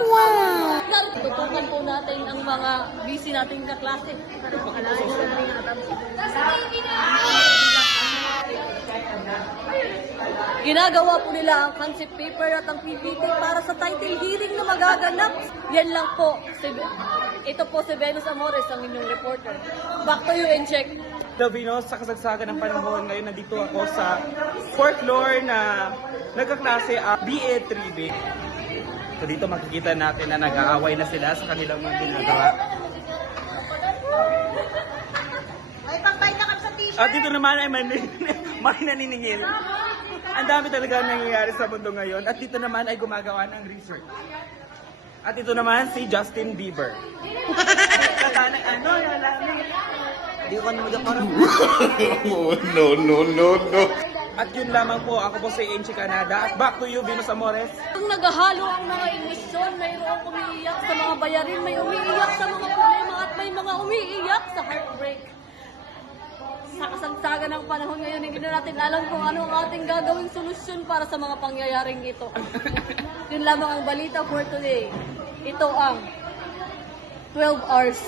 Wow! Tutukan po natin ang mga busy nating kaklase. Ginagawa po nila ang concept paper at ang PPT para sa title hearing na magaganap. Yan lang po. Ito po si Venus Amores, ang inyong reporter. Back to you and check. Davino, sa kasagsagan ng panahon, ngayon nandito ako sa 4th floor na nagkaklase BA 3B. So dito makikita natin na nag-aaway na sila sa kanilang mga ginagawa. At dito naman ay may naniningil. Ang dami talaga nangyayari sa mundo ngayon. At dito naman ay gumagawa ng research. At ito naman si Justin Bieber. Hindi ko na magkaparang. No. At yun lamang po, ako po si Enchi Canada. At back to you, Venus Amores. Kung naghahalo ang mga emosyon, mayroong umiiyak sa mga bayarin, may umiiyak sa mga problema at may mga umiiyak sa heartbreak. Sa kasagsagan ng panahon ngayon, hindi na natin alam kung ano ang ating gagawing solusyon para sa mga pangyayaring ito. Yun lamang ang balita for today. Ito ang 12 hours.